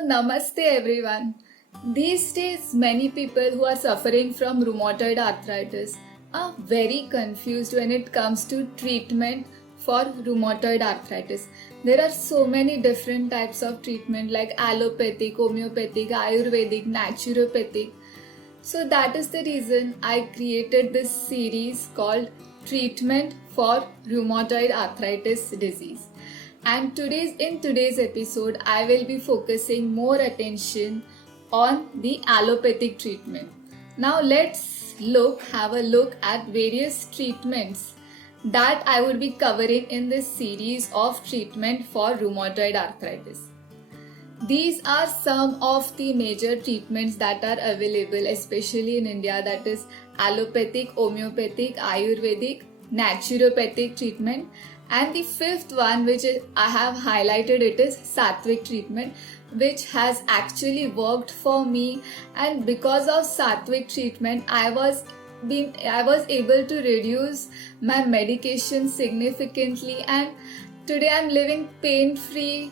Namaste everyone. These days, many people who are suffering from rheumatoid arthritis are very confused when it comes to treatment for rheumatoid arthritis. There are so many different types of treatment like allopathic, homeopathic, ayurvedic, naturopathic. So that is the reason I created this series called Treatment for Rheumatoid Arthritis Disease. And in today's episode, I will be focusing more attention on the allopathic treatment. Now have a look at various treatments that I would be covering in this series of treatment for rheumatoid arthritis. These are some of the major treatments that are available, especially in India, that is allopathic, homeopathic, ayurvedic, naturopathic treatment. And the fifth one, which I have highlighted, it is Sattvic treatment, which has actually worked for me. And because of Sattvic treatment, I was able to reduce my medication significantly, and today I'm living pain-free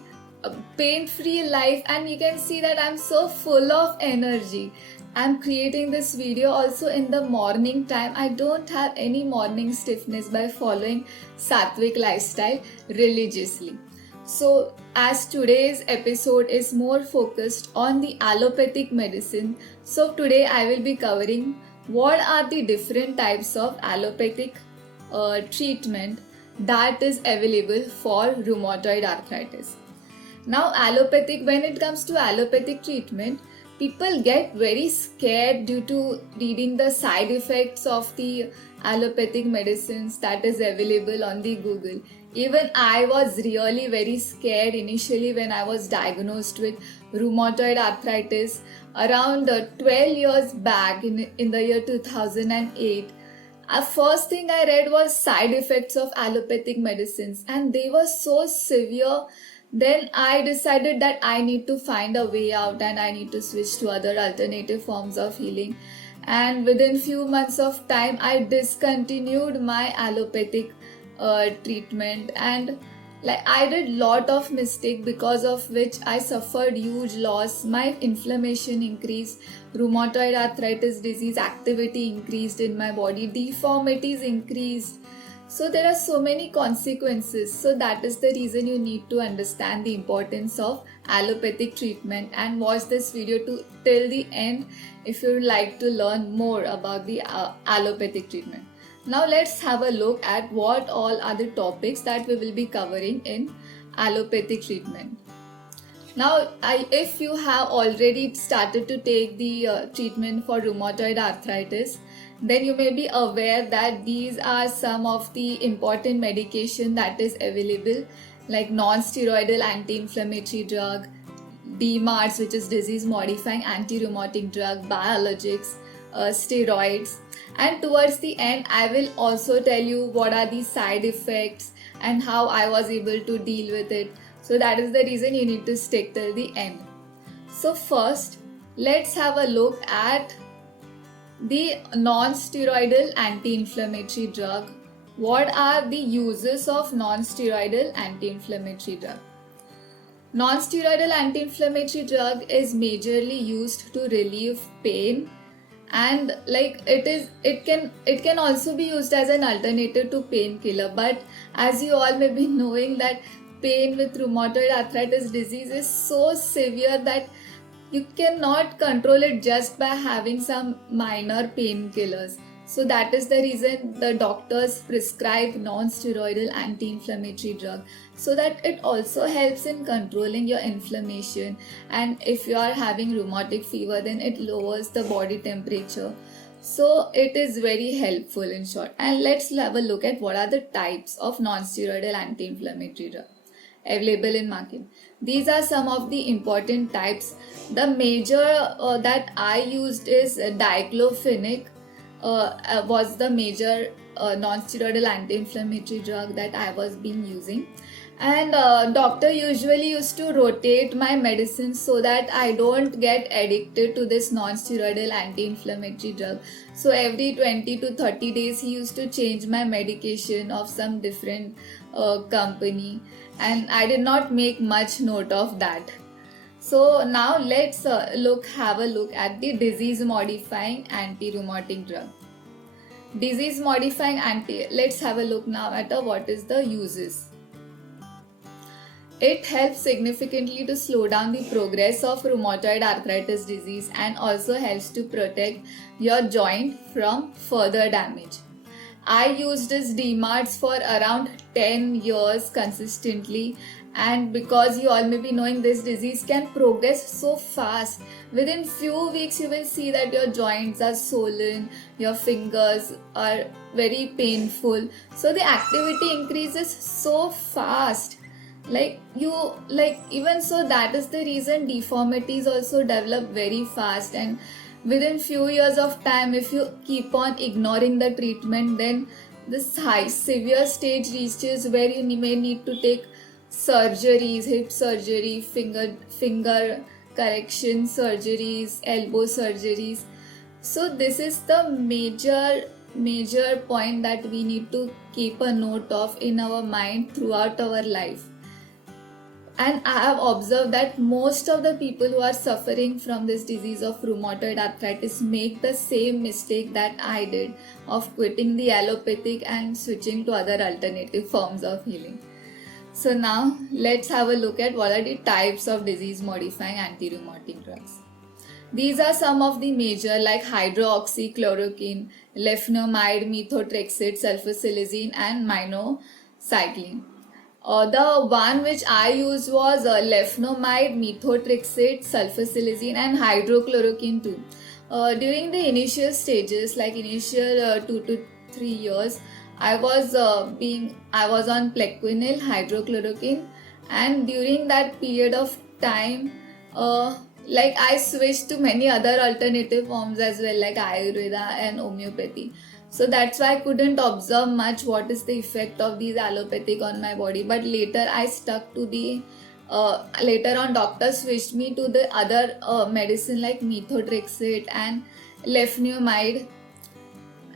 life, and you can see that I'm so full of energy. I'm creating this video also in the morning time. I don't have any morning stiffness by following Sattvic lifestyle religiously. So as today's episode is more focused on the allopathic medicine, so today I will be covering what are the different types of allopathic treatment that is available for rheumatoid arthritis. Now when it comes to allopathic treatment, people get very scared due to reading the side effects of the allopathic medicines that is available on the Google. Even I was really very scared initially when I was diagnosed with rheumatoid arthritis around 12 years back in the year 2008. First thing I read was side effects of allopathic medicines, and they were so severe. Then I decided that I need to find a way out and I need to switch to other alternative forms of healing. And within few months of time, I discontinued my allopathic treatment, and I did lot of mistake, because of which I suffered huge loss. My inflammation increased, rheumatoid arthritis disease activity increased in my body, deformities increased. So there are so many consequences. So that is the reason you need to understand the importance of allopathic treatment and watch this video till the end if you would like to learn more about the allopathic treatment. Now let's have a look at what all are the topics that we will be covering in allopathic treatment. Now, if you have already started to take the treatment for rheumatoid arthritis, then you may be aware that these are some of the important medication that is available, like non-steroidal anti-inflammatory drug, DMARDs, which is disease-modifying anti-rheumatic drug, biologics, steroids. And towards the end, I will also tell you what are the side effects and how I was able to deal with it. So that is the reason you need to stick till the end. So first, let's have a look at the non-steroidal anti-inflammatory drug. What are the uses of non-steroidal anti-inflammatory drug? Non-steroidal anti-inflammatory drug is majorly used to relieve pain, and it can also be used as an alternative to painkiller. But as you all may be knowing that pain with rheumatoid arthritis disease is so severe that you cannot control it just by having some minor painkillers. So that is the reason the doctors prescribe non-steroidal anti-inflammatory drug, so that it also helps in controlling your inflammation. And if you are having rheumatic fever, then it lowers the body temperature. So it is very helpful in short. And let's have a look at what are the types of non-steroidal anti-inflammatory drug available in market. These are some of the important types. The major that I used is diclofenac, was the major non-steroidal anti-inflammatory drug that I was been using. And doctor usually used to rotate my medicine so that I don't get addicted to this non-steroidal anti-inflammatory drug. So every 20 to 30 days he used to change my medication of some different company, and I did not make much note of that. So now let's have a look at the disease modifying anti-rheumatic drug. Disease modifying anti, let's have a look now at what is the uses. It helps significantly to slow down the progress of rheumatoid arthritis disease and also helps to protect your joint from further damage. I used this DMARDs for around 10 years consistently, and because you all may be knowing this disease can progress so fast. Within few weeks you will see that your joints are swollen, your fingers are very painful. So the activity increases so fast, even so, that is the reason deformities also develop very fast, and within few years of time, if you keep on ignoring the treatment, then this high severe stage reaches where you may need to take surgeries, hip surgery, finger correction surgeries, elbow surgeries. So this is the major point that we need to keep a note of in our mind throughout our life. And I have observed that most of the people who are suffering from this disease of rheumatoid arthritis make the same mistake that I did of quitting the allopathic and switching to other alternative forms of healing. So now let's have a look at what are the types of disease modifying anti-rheumatic drugs. These are some of the major, like hydroxychloroquine, leflunomide, methotrexate, sulfasalazine and minocycline. The one which I used was leflunomide, methotrexate, sulfasalazine and hydrochloroquine too. During the initial stages, like initial 2 to 3 years, I was on Plequenil, hydrochloroquine, and during that period of time, I switched to many other alternative forms as well, like Ayurveda and homeopathy. So that's why I couldn't observe much what is the effect of these allopathic on my body. But later I stuck to later on doctor switched me to the other medicine like methotrexate and leflunomide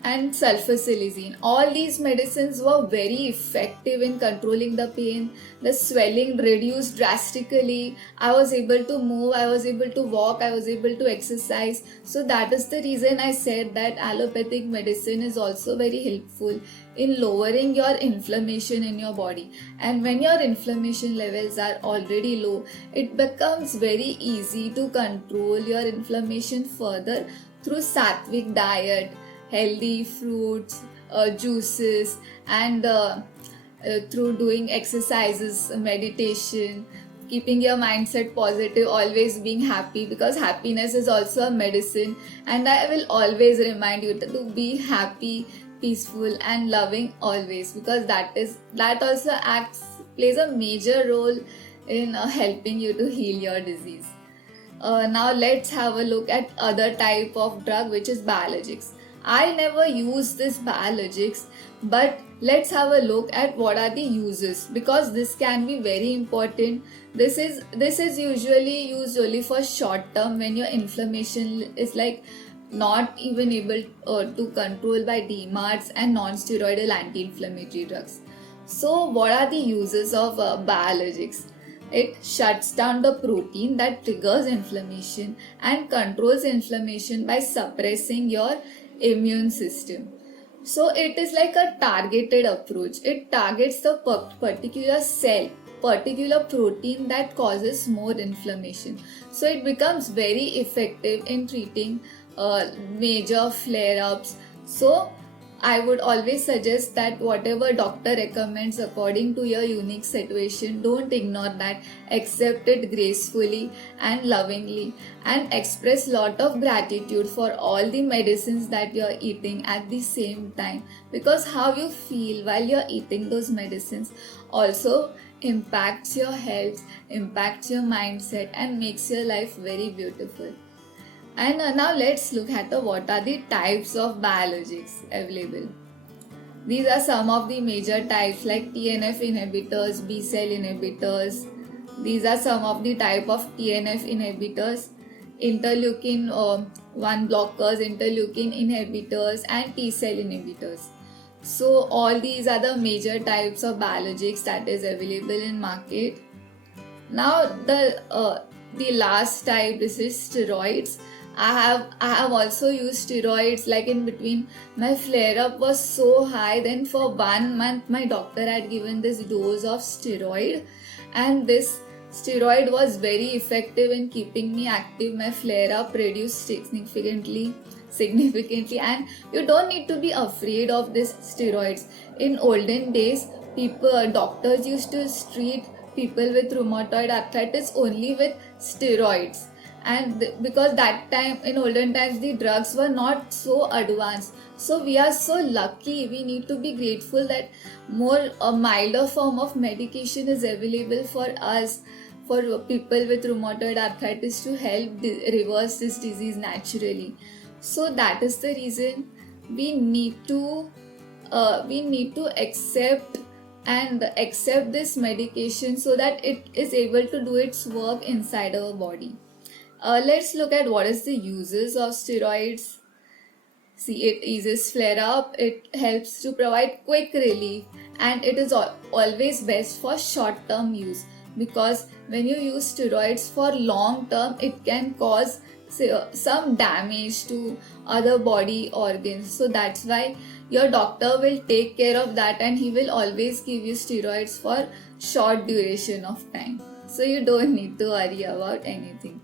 and sulfasalazine. All these medicines were very effective in controlling the pain. The swelling reduced drastically. I was able to move, I was able to walk, I was able to exercise. So that is the reason I said that allopathic medicine is also very helpful in lowering your inflammation in your body. And when your inflammation levels are already low, it becomes very easy to control your inflammation further through sattvic diet, healthy fruits, juices, and through doing exercises, meditation, keeping your mindset positive, always being happy, because happiness is also a medicine. And I will always remind you to be happy, peaceful and loving always, because that also plays a major role in helping you to heal your disease. Now let's have a look at other type of drug, which is biologics. I never use this biologics, but let's have a look at what are the uses, because this can be very important. This is usually used only for short term when your inflammation is not even able to control by DMARDs and non-steroidal anti-inflammatory drugs. So what are the uses of biologics? It shuts down the protein that triggers inflammation and controls inflammation by suppressing your immune system. So it is like a targeted approach. It targets the particular cell, particular protein that causes more inflammation. So it becomes very effective in treating major flare-ups. So I would always suggest that whatever doctor recommends according to your unique situation, don't ignore that. Accept it gracefully and lovingly, and express lot of gratitude for all the medicines that you're eating at the same time, because how you feel while you're eating those medicines also impacts your health, impacts your mindset and makes your life very beautiful. And now let's look at what are the types of biologics available. These are some of the major types like TNF inhibitors, B cell inhibitors. These are some of the type of TNF inhibitors, interleukin 1 blockers, interleukin inhibitors and T cell inhibitors. So all these are the major types of biologics that is available in market. Now the last type, this is steroids. I have also used steroids, like in between my flare up was so high, then for 1 month my doctor had given this dose of steroid, and this steroid was very effective in keeping me active. My flare up reduced significantly, and you don't need to be afraid of this steroids. In olden days, doctors used to treat people with rheumatoid arthritis only with steroids, and because that time, in olden times, the drugs were not so advanced. So we are so lucky, we need to be grateful that a milder form of medication is available for us, for people with rheumatoid arthritis, to help reverse this disease naturally. So that is the reason we need to accept this medication so that it is able to do its work inside our body. Let's look at what is the uses of steroids. See, it eases flare up, it helps to provide quick relief, and it is always best for short term use, because when you use steroids for long term, it can cause some damage to other body organs. So that's why your doctor will take care of that, and he will always give you steroids for short duration of time. So you don't need to worry about anything.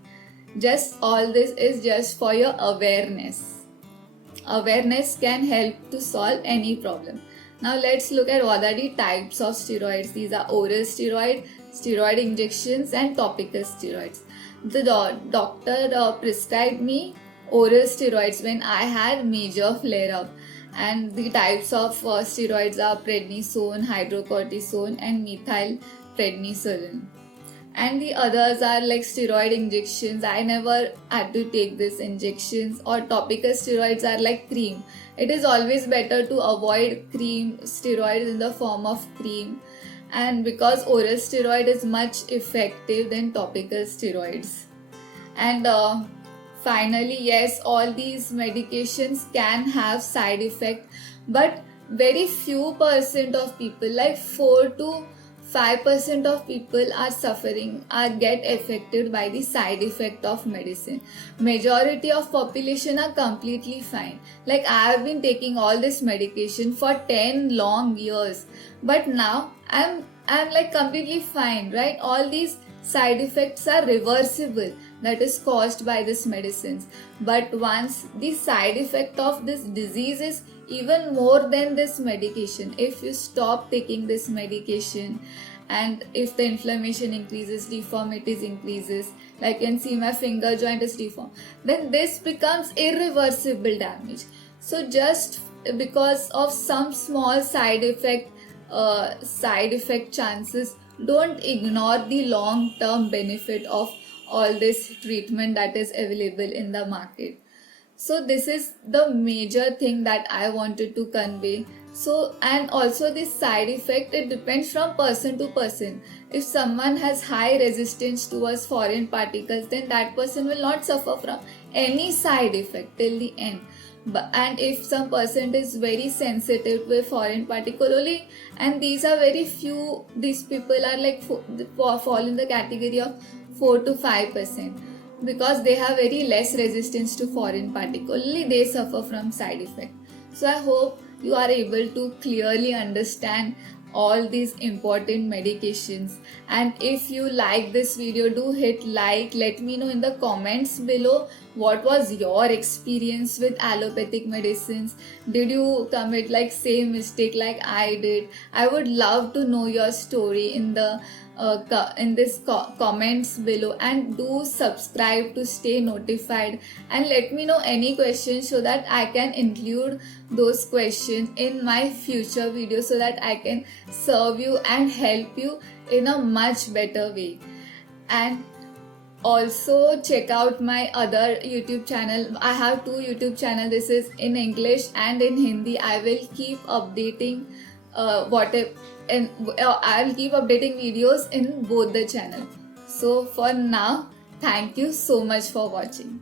Just all this is just for your awareness. Awareness can help to solve any problem. Now let's look at what are the types of steroids. These are oral steroid injections, and topical steroids. The doctor prescribed me oral steroids when I had major flare up, and the types of steroids are prednisone, hydrocortisone, and methylprednisolone. And the others are like steroid injections. I never had to take these injections. Or topical steroids are like cream. It is always better to avoid steroids in the form of cream, and because oral steroid is much effective than topical steroids. And finally, yes, all these medications can have side effect, but very few percent of people, like 4 to 5% of people get affected by the side effect of medicine. Majority of population are completely fine. Like, I have been taking all this medication for 10 long years, but now I'm like completely fine, right? All these side effects are reversible, that is caused by this medicines. But once the side effect of this disease is even more than this medication, if you stop taking this medication, and if the inflammation increases, deformities increases, like you can see my finger joint is deformed, then this becomes irreversible damage. So just because of some small side effect chances, don't ignore the long term benefit of all this treatment that is available in the market. So this is the major thing that I wanted to convey. So, and also this side effect, it depends from person to person. If someone has high resistance towards foreign particles, then that person will not suffer from any side effect till the end. And if some person is very sensitive to a foreign particle only, and these are very few, these people are like fall in the category of 4 to 5%, because they have very less resistance to foreign particle, only they suffer from side effect. So I hope you are able to clearly understand all these important medications. And if you like this video, do hit like. Let me know in the comments below what was your experience with allopathic medicines. Did you commit like same mistake like I did? I would love to know your story in this comments below, and do subscribe to stay notified, and let me know any questions so that I can include those questions in my future videos, so that I can serve you and help you in a much better way. And also check out my other YouTube channel. I have 2 YouTube channels. This is in English and in Hindi. I will keep updating I'll keep updating videos in both the channel. So for now, thank you so much for watching.